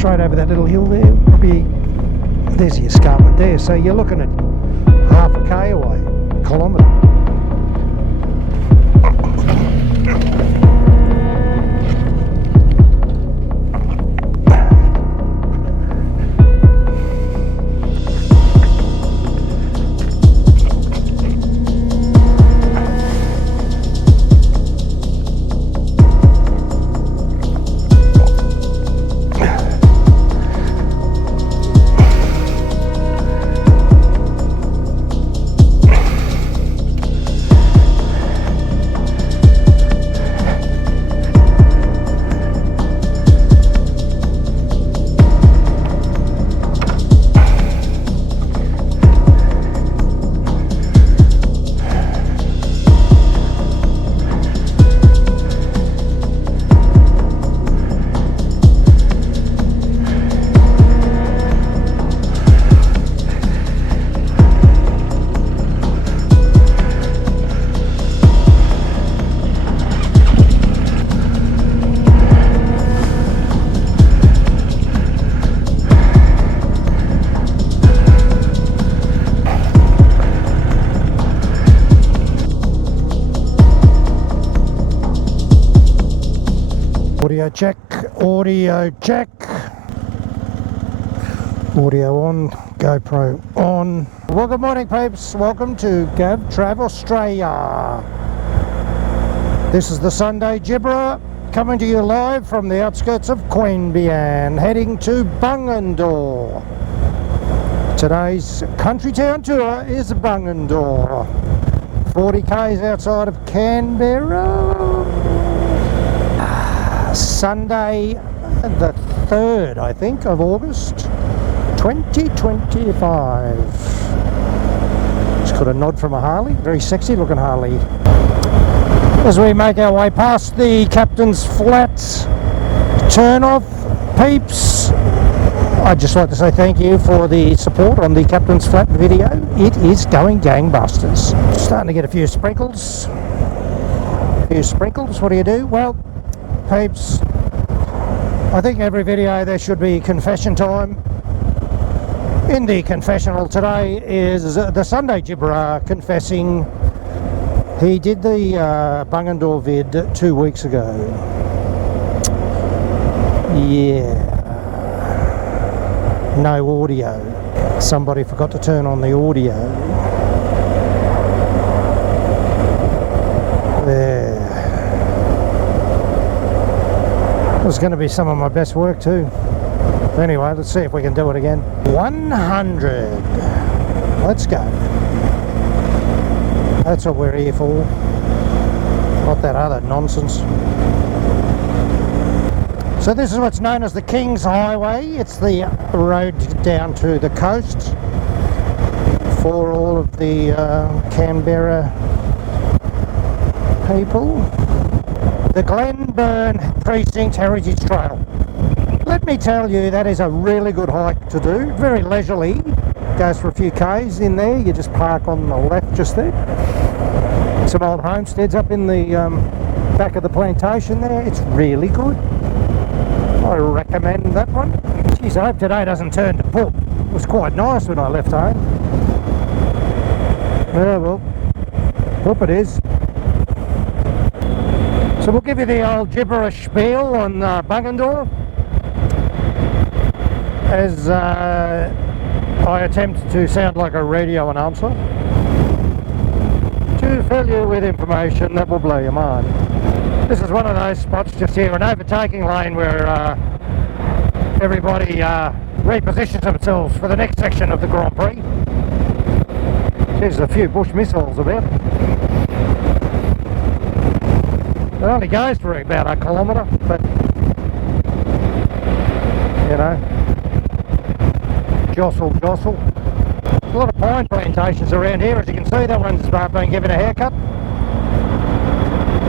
straight over that little hill there. Probably there's the escarpment there, so you're looking at half a K away, kilometre. Audio check, audio check. Audio on, GoPro on. Well, good morning, peeps. Welcome to Gav Trav Ostraya. This is the Sunday Gibberer, coming to you live from the outskirts of Queanbeyan, heading to Bungendore. Today's country town tour is Bungendore. 40 k's outside of Canberra. Sunday the 3rd, I think, of August 2025. Just got a nod from a Harley, very sexy looking Harley. As we make our way past the Captain's Flat turn off, peeps, I'd just like to say thank you for the support on the Captain's Flat video. It is going gangbusters. Starting to get a few sprinkles. What do you do? Well, peeps, I think every video there should be confession time. In the confessional today is the Sunday Gibberer confessing he did the Bungendore vid 2 weeks ago. Yeah. No audio. Somebody forgot to turn on the audio. There. It was going to be some of my best work too. Anyway, let's see if we can do it again. 100. Let's go. That's what we're here for. Not that other nonsense. So this is what's known as the King's Highway. It's the road down to the coast for all of the Canberra people. The Glenburn Precinct Heritage Trail. Let me tell you, that is a really good hike to do. Very leisurely. Goes for a few k's in there. You just park on the left just there. Some old homesteads up in the back of the plantation there. It's really good. I recommend that one. Geez, I hope today doesn't turn to poop. It was quite nice when I left home. Yeah, well, poop it is. So we'll give you the old gibberish spiel on Bungendore as I attempt to sound like a radio announcer to fill you with information that will blow your mind. This is one of those spots just here, an overtaking lane where everybody repositions themselves for the next section of the Grand Prix. There's a few bush missiles about. It only goes for about a kilometre, but you know, jostle. There's a lot of pine plantations around here, as you can see. That one's been given a haircut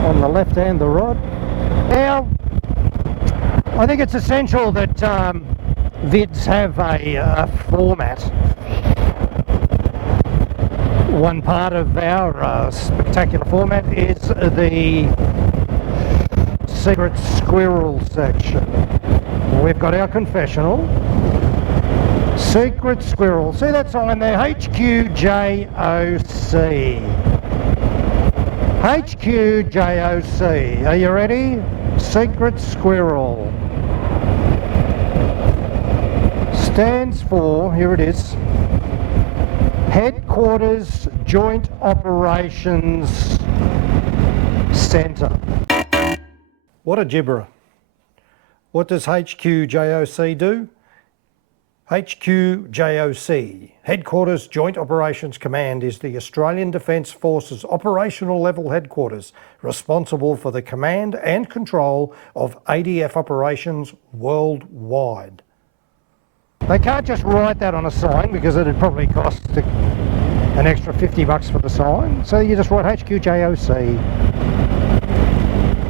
on the left and the right. Now, I think it's essential that vids have a format. One part of our spectacular format is the secret squirrel section. We've got our confessional. Secret Squirrel. See that sign there? HQJOC. HQJOC. Are you ready? Secret Squirrel. Stands for, here it is, Headquarters Joint Operations Centre. What a gibberer. What does HQJOC do? HQJOC, Headquarters Joint Operations Command, is the Australian Defence Force's operational level headquarters, responsible for the command and control of ADF operations worldwide. They can't just write that on a sign because it'd probably cost an extra $50 for the sign, so you just write HQJOC.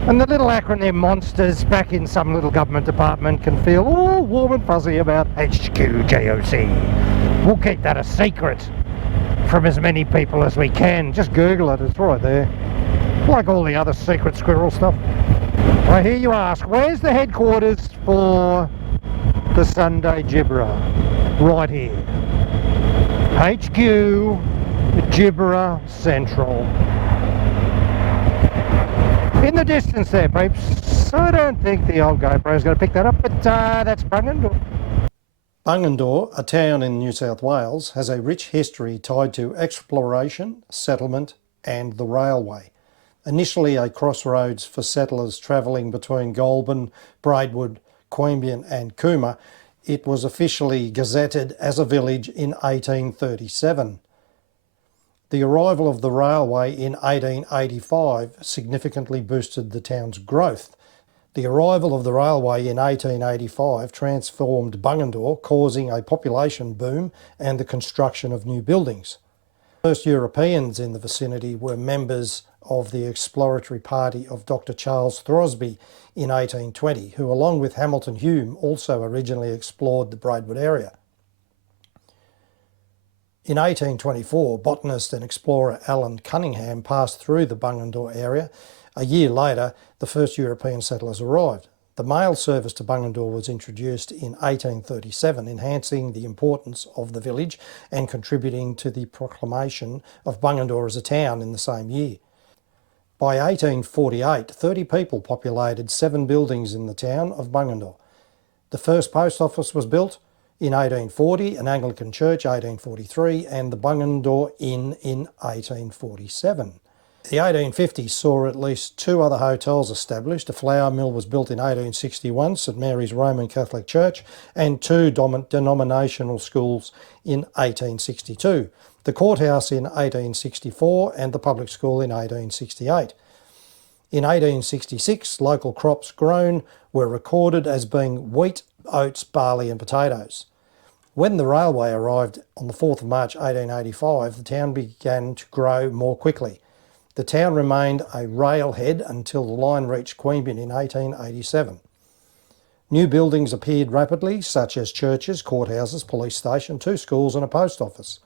And the little acronym monsters back in some little government department can feel all warm and fuzzy about HQJOC. We'll keep that a secret from as many people as we can. Just Google it, it's right there. Like all the other secret squirrel stuff. I hear you ask, where's the headquarters for the Sunday Gibberer? Right here. HQ Gibberer Central. In the distance there, peeps. I don't think the old GoPro's going to pick that up, but that's Bungendore. Bungendore, a town in New South Wales, has a rich history tied to exploration, settlement and the railway. Initially a crossroads for settlers travelling between Goulburn, Braidwood, Queanbeyan and Cooma, it was officially gazetted as a village in 1837. The arrival of the railway in 1885 significantly boosted the town's growth. The arrival of the railway in 1885 transformed Bungendore, causing a population boom and the construction of new buildings. The first Europeans in the vicinity were members of the exploratory party of Dr. Charles Throsby in 1820, who along with Hamilton Hume also originally explored the Braidwood area. In 1824, botanist and explorer Alan Cunningham passed through the Bungendore area. A year later, the first European settlers arrived. The mail service to Bungendore was introduced in 1837, enhancing the importance of the village and contributing to the proclamation of Bungendore as a town in the same year. By 1848, 30 people populated 7 buildings in the town of Bungendore. The first post office was built in 1840, an Anglican church 1843 and the Bungendore Inn in 1847. The 1850s saw at least 2 other hotels established. A flour mill was built in 1861, St Mary's Roman Catholic Church, and 2 denominational schools in 1862. The courthouse in 1864 and the public school in 1868. In 1866, local crops grown were recorded as being wheat, oats, barley and potatoes. When the railway arrived on the 4th of March 1885, the town began to grow more quickly. The town remained a railhead until the line reached Queanbeyan in 1887. New buildings appeared rapidly, such as churches, courthouses, police station, 2 schools and a post office.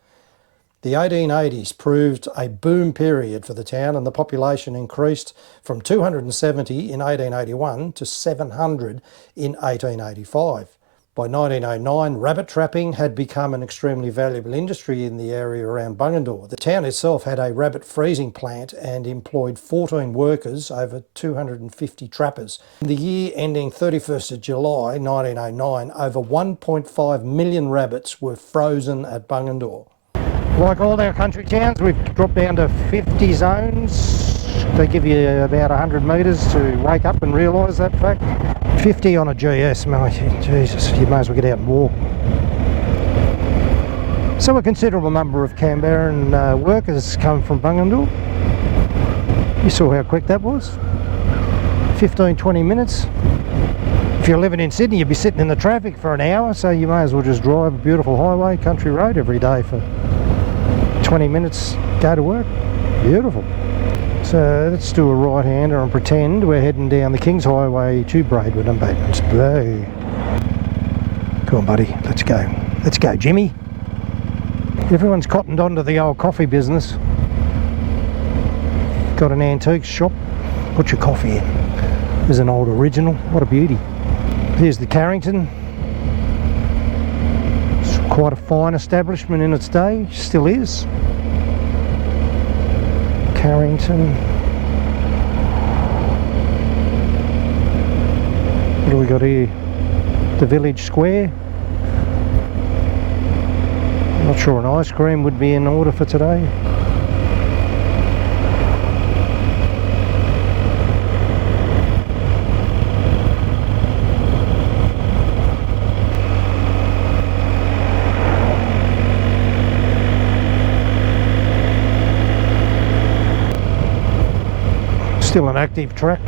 The 1880s proved a boom period for the town and the population increased from 270 in 1881 to 700 in 1885. By 1909, rabbit trapping had become an extremely valuable industry in the area around Bungendore. The town itself had a rabbit freezing plant and employed 14 workers, over 250 trappers. In the year ending 31st of July 1909, over 1.5 million rabbits were frozen at Bungendore. Like all our country towns, we've dropped down to 50 zones. They give you about 100 metres to wake up and realise that fact. 50 on a GS, man, Jesus, you may as well get out and walk. So a considerable number of Canberran workers come from Bungendore. You saw how quick that was. 15-20 minutes. If you're living in Sydney, you'd be sitting in the traffic for an hour, so you may as well just drive a beautiful highway, country road every day for 20 minutes, go to work. Beautiful. So let's do a right-hander and pretend we're heading down the King's Highway to Braidwood and Batemans Bay. Come on, buddy, let's go. Let's go, Jimmy. Everyone's cottoned on to the old coffee business. Got an antique shop, put your coffee in. There's an old original, what a beauty. Here's the Carrington. It's quite a fine establishment in its day, still is. Carrington. What do we got here? The Village Square. Not sure an ice cream would be in order for today. Still an active track,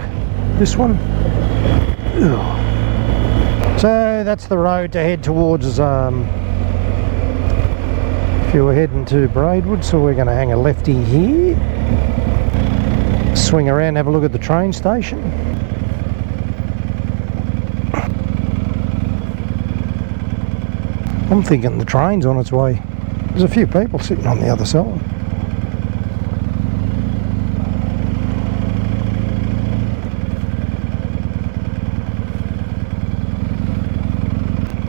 this one. Ugh. So that's the road to head towards, if you were heading to Braidwood, so we're going to hang a lefty here, swing around, have a look at the train station. I'm thinking the train's on its way. There's a few people sitting on the other side.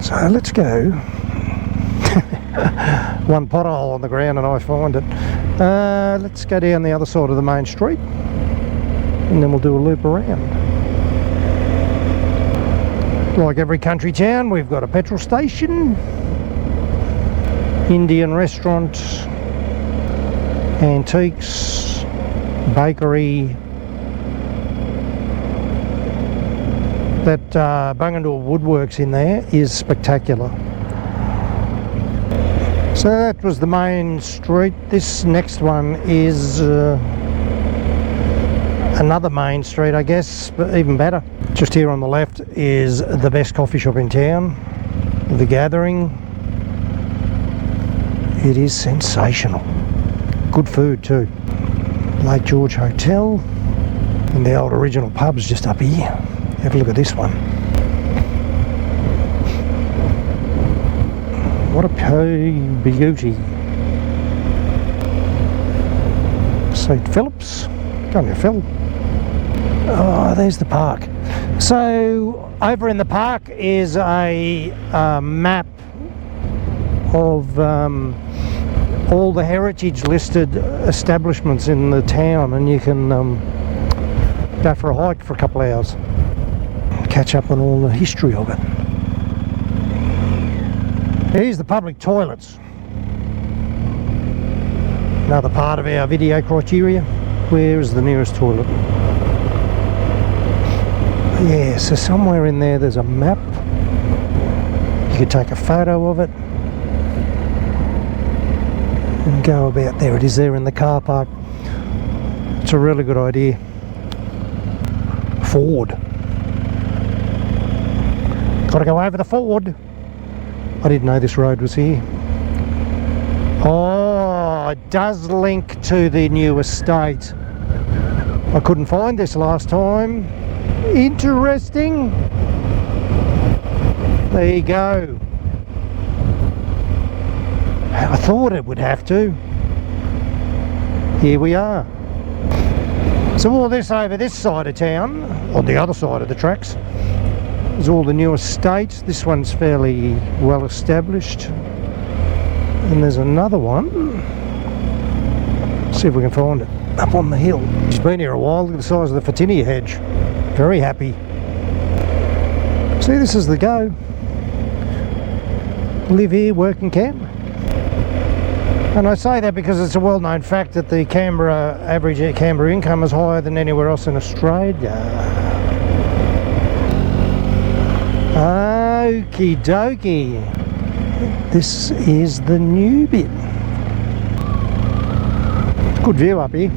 So let's go. One pothole on the ground and I find it. Let's go down the other side of the main street and then we'll do a loop around. Like every country town, we've got a petrol station, Indian restaurant, antiques, bakery. That Bungendore woodworks in there is spectacular. So that was the main street. This next one is another main street, I guess, but even better. Just here on the left is the best coffee shop in town, The Gathering. It is sensational. Good food too. Lake George Hotel, and the old original pub's just up here. Have a look at this one. What a beauty. St. Philip's. Come here, Phil. Oh, there's the park. So over in the park is a map of all the heritage listed establishments in the town, and you can go for a hike for a couple of hours. Catch up on all the history of it. Here's the public toilets. Another part of our video criteria. Where is the nearest toilet? Yeah, so somewhere in there there's a map. You could take a photo of it and go about. There it is, there in the car park. It's a really good idea. Ford. Got to go over the Ford. I didn't know this road was here. Oh, it does link to the new estate. I couldn't find this last time. Interesting. There you go. I thought it would have to. Here we are. So all this over this side of town, on the other side of the tracks, is all the new estates. This one's fairly well established. And there's another one. See if we can find it. Up on the hill. It's been here a while. Look at the size of the Fatinia hedge. Very happy. See, this is the go. Live here, work and camp. And I say that because it's a well-known fact that the Canberra average Canberra income is higher than anywhere else in Australia. Okie dokie. This is the new bit. Good view up here.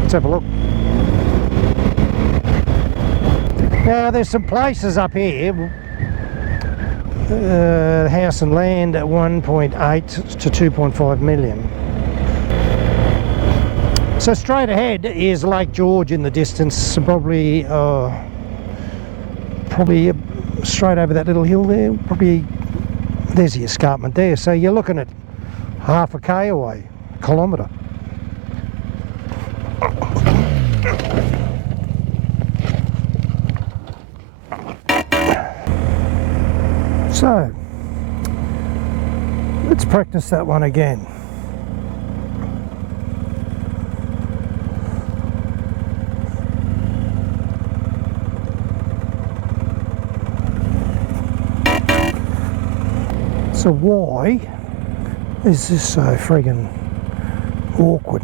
Let's have a look. Now there's some places up here. House and land at 1.8 to 2.5 million. So straight ahead is Lake George in the distance, probably straight over that little hill there. Probably there's the escarpment there. So you're looking at half a K away, a kilometre. So, let's practice that one again. So why is this so friggin' awkward?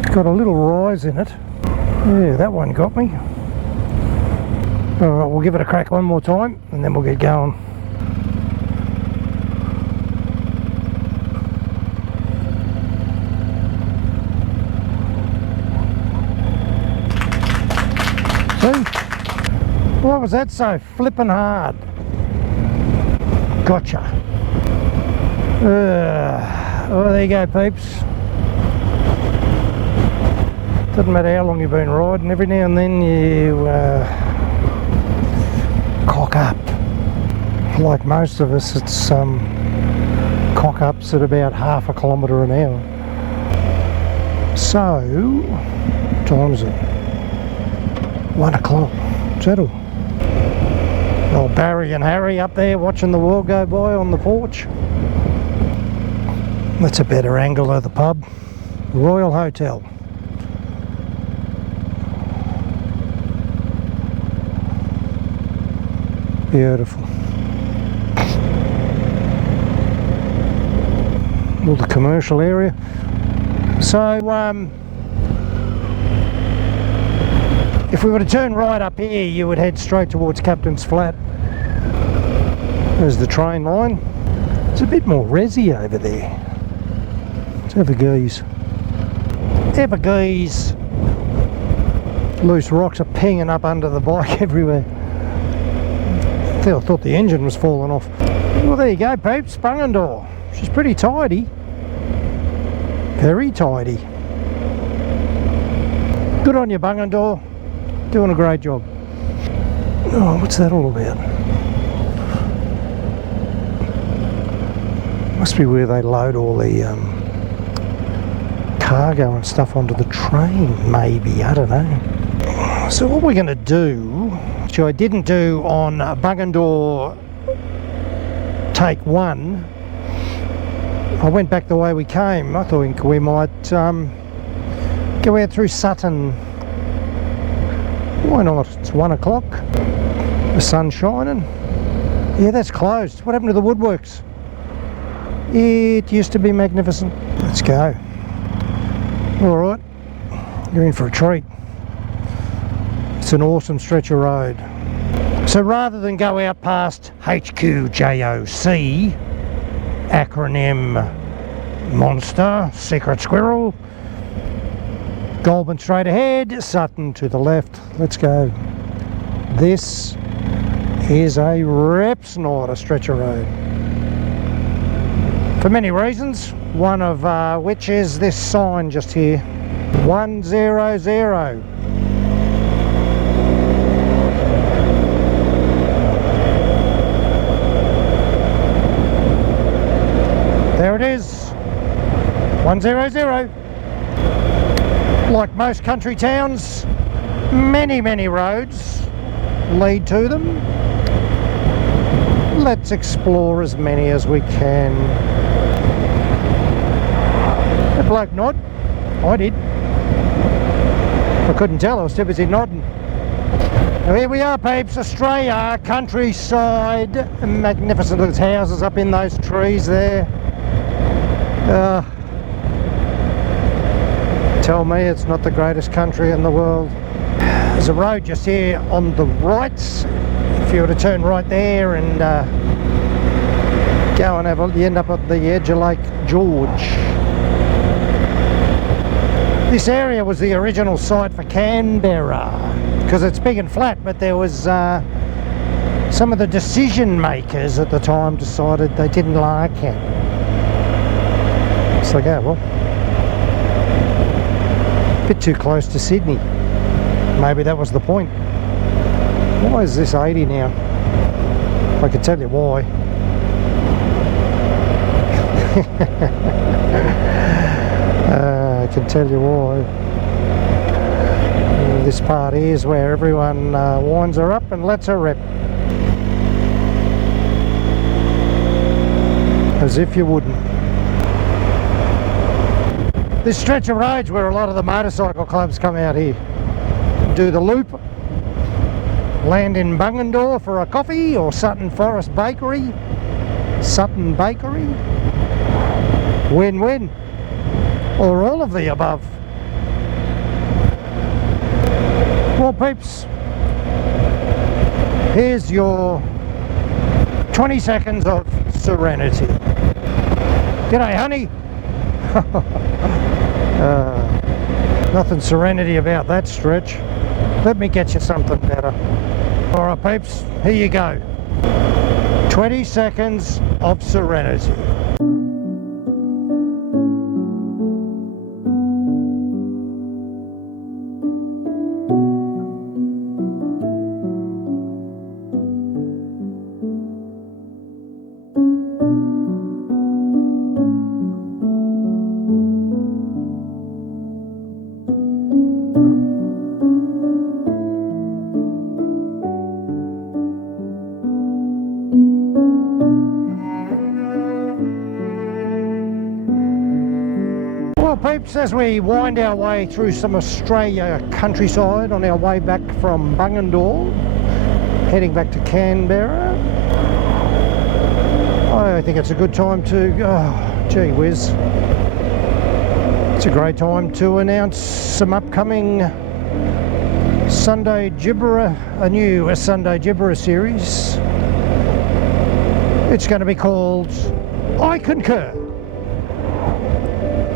It's got a little rise in it. Yeah, that one got me. Alright, we'll give it a crack one more time and then we'll get going. See? Why was that so flippin' hard? Gotcha. Oh, there you go, peeps. Doesn't matter how long you've been riding, every now and then you cock up. Like most of us, it's cock ups at about half a kilometre an hour. So, what time is it? 1 o'clock. Settle. Well, Barry and Harry up there watching the world go by on the porch. That's a better angle of the pub. Royal Hotel. Beautiful. All the commercial area. So, if we were to turn right up here, you would head straight towards Captain's Flat. There's the train line. It's a bit more resi over there. Let's have a gaze. Have a gaze. Loose rocks are pinging up under the bike everywhere. I thought the engine was falling off. Well, there you go, peeps. Bungendore. She's pretty tidy. Very tidy. Good on you, Bungendore. Doing a great job. Oh, what's that all about? Must be where they load all the cargo and stuff onto the train, maybe. I don't know. So what we're going to do, which I didn't do on Bungendore take 1, I went back the way we came. I thought we might go out through Sutton. Why not? It's 1 o'clock. The sun's shining. Yeah, that's closed. What happened to the woodworks? It used to be magnificent. Let's go. Alright, you're in for a treat. It's an awesome stretch of road. So rather than go out past HQJOC, acronym Monster, Secret Squirrel, Goulburn straight ahead, Sutton to the left. Let's go. This is a reps not a stretch of road. For many reasons, one of which is this sign just here. 100. There it is. 100. Like most country towns, many roads lead to them. Let's explore as many as we can. The bloke nod. I did. I couldn't tell, I was too busy nodding. Now here we are, peeps, Australia, countryside, magnificent little houses up in those trees there. Tell me it's not the greatest country in the world. There's a road just here on the right. If you were to turn right there and go and have a, you end up at the edge of Lake George. This area was the original site for Canberra because it's big and flat, but there was some of the decision makers at the time decided they didn't like it. So they go, well, a bit too close to Sydney. Maybe that was the point. Why is this 80 now? I can tell you why. can tell you why. This part here is where everyone winds her up and lets her rip. As if you wouldn't. This stretch of road's where a lot of the motorcycle clubs come out here. Do the loop, land in Bungendore for a coffee, or Sutton Forest Bakery. Sutton Bakery. Win-win. Or all of the above. Well, peeps, here's your 20 seconds of serenity. G'day, honey. Nothing serenity about that stretch. Let me get you something better. Alright, peeps, here you go. 20 seconds of serenity. Well, peeps, as we wind our way through some Australia countryside on our way back from Bungendore, heading back to Canberra, I think it's a good time to, gee whiz, it's a great time to announce some upcoming Sunday Gibberer, a new Sunday Gibberer series. It's going to be called I Concur.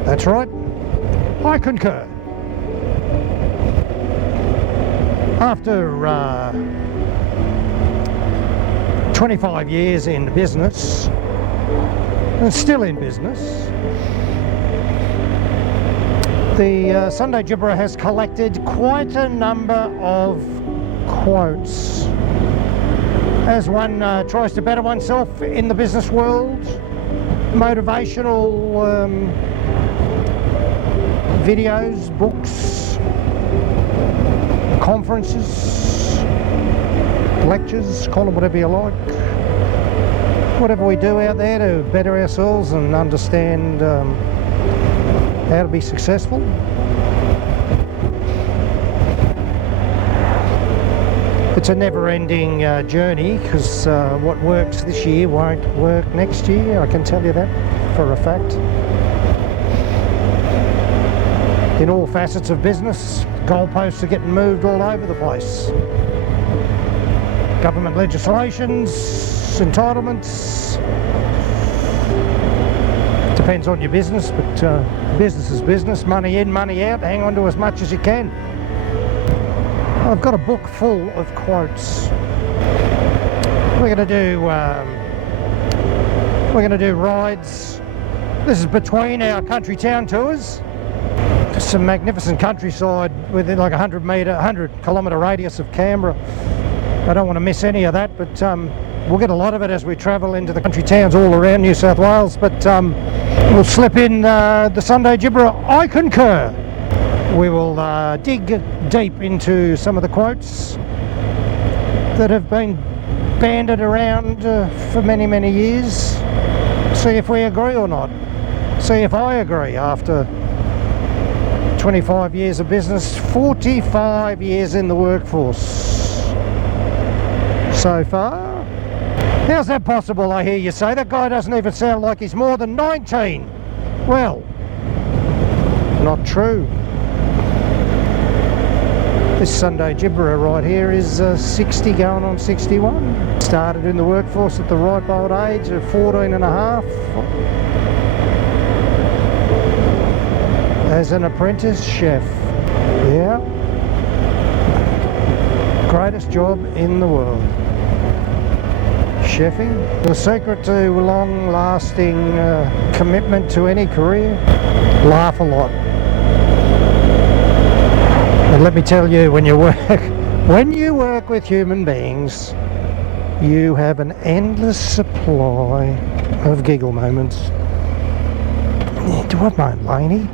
That's right, I concur. After 25 years in business, and still in business, the Sunday Gibberer has collected quite a number of quotes. As one tries to better oneself in the business world, motivational videos, books, conferences, lectures, call them whatever you like. Whatever we do out there to better ourselves and understand how to be successful. It's a never-ending journey, because what works this year won't work next year, I can tell you that for a fact. In all facets of business, goalposts are getting moved all over the place. Government legislations, entitlements. Depends on your business, but business is business. Money in, money out. Hang on to as much as you can. I've got a book full of quotes. We're going to do rides. This is between our country town tours. Some magnificent countryside within like 100 kilometre radius of Canberra. I don't want to miss any of that, but we'll get a lot of it as we travel into the country towns all around New South Wales. But we'll slip in the Sunday Gibberer I Concur. We will dig deep into some of the quotes that have been banded around for many, many years. See if we agree or not. See if I agree after 25 years of business, 45 years in the workforce so far. How's that possible, I hear you say? That guy doesn't even sound like he's more than 19. Well, not true. This Sunday Gibberer right here is 60 going on 61. Started in the workforce at the ripe old age of 14 and a half. As an apprentice chef. Yeah. Greatest job in the world. Chefing. The secret to long-lasting commitment to any career? Laugh a lot. And let me tell you, when you work with human beings, you have an endless supply of giggle moments. Do I mind, Laney?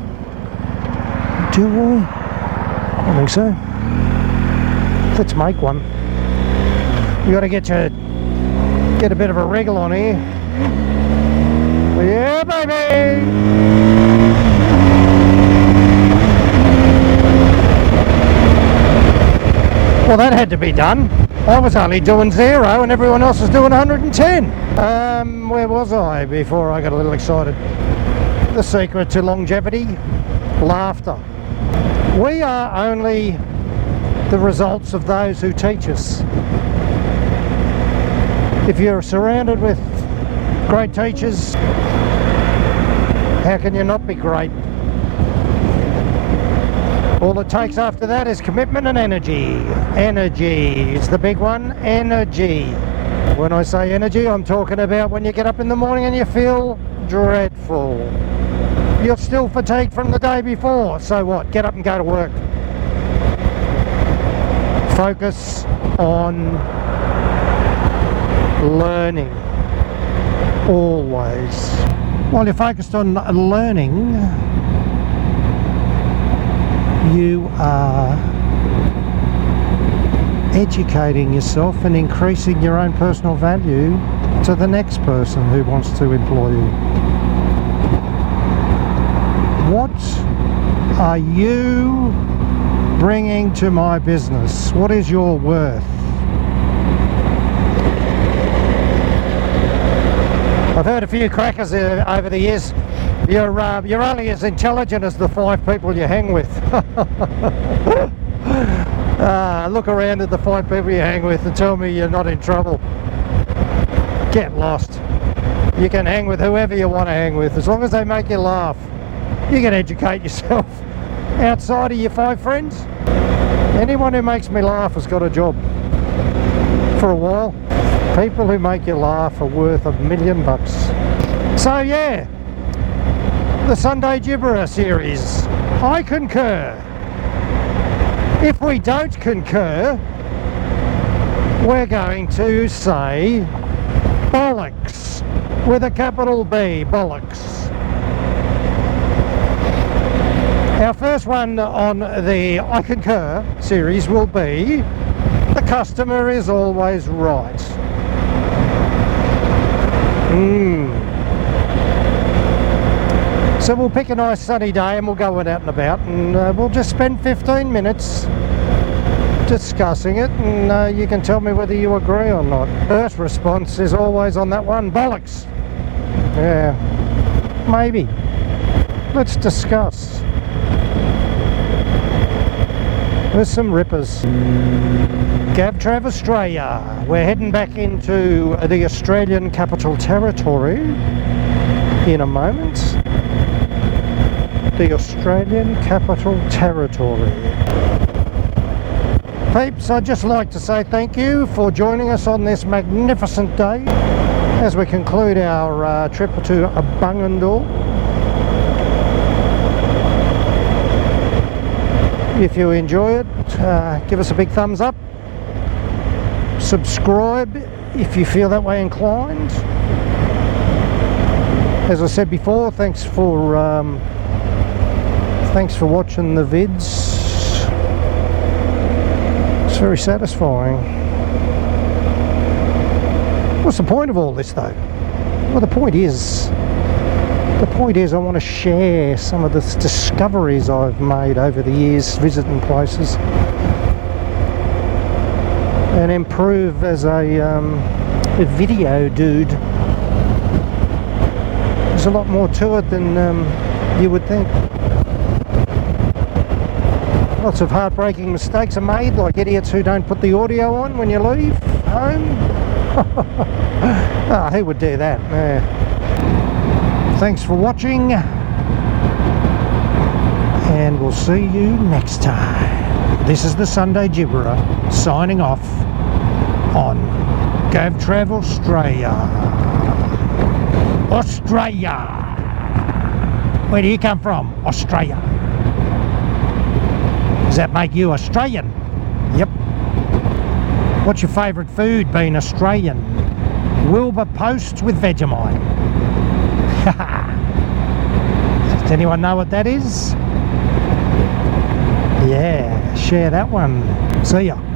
Do we? I think so. Let's make one. You got to get a bit of a wriggle on here. Yeah, baby! Well, that had to be done. I was only doing 0 and everyone else was doing 110. Where was I before I got a little excited? The secret to longevity? Laughter. We are only the results of those who teach us. If you're surrounded with great teachers, how can you not be great? All it takes after that is commitment and energy. Energy is the big one. Energy. When I say energy, I'm talking about when you get up in the morning and you feel dreadful. You're still fatigued from the day before. So what? Get up and go to work. Focus on learning. Always. While you're focused on learning, you are educating yourself and increasing your own personal value to the next person who wants to employ you. What are you bringing to my business? What is your worth? I've heard a few crackers over the years. You're only as intelligent as the 5 people you hang with. Look around at the 5 people you hang with and tell me you're not in trouble. Get lost. You can hang with whoever you want to hang with, as long as they make you laugh. You can educate yourself outside of your 5 friends. Anyone who makes me laugh has got a job for a while. People who make you laugh are worth $1 million. So yeah, the Sunday Gibberer series. I concur. If we don't concur, we're going to say bollocks with a capital B, bollocks. Our first one on the I concur series will be the customer is always right. So we'll pick a nice sunny day and we'll go out and about, and we'll just spend 15 minutes discussing it, and you can tell me whether you agree or not. First response is always on that one, bollocks. Yeah, maybe. Let's discuss. There's some rippers. Gav Trav Ostraya. We're heading back into the Australian Capital Territory in a moment. The Australian Capital Territory. Peeps, I'd just like to say thank you for joining us on this magnificent day as we conclude our trip to Bungendore. If you enjoy it, give us a big thumbs up. Subscribe if you feel that way inclined. As I said before, thanks for watching the vids. It's very satisfying. What's the point of all this though? Well, the point is I want to share some of the discoveries I've made over the years visiting places and improve as a video dude. There's a lot more to it than you would think. Lots of heartbreaking mistakes are made, like idiots who don't put the audio on when you leave home. Who would do that? Thanks for watching, and we'll see you next time. This is the Sunday Gibberer signing off on Gav Trav Ostraya. Australia. Where do you come from? Australia. Does that make you Australian? Yep. What's your favourite food being Australian? Wilbur Post with Vegemite. Does anyone know what that is? share that one. See ya.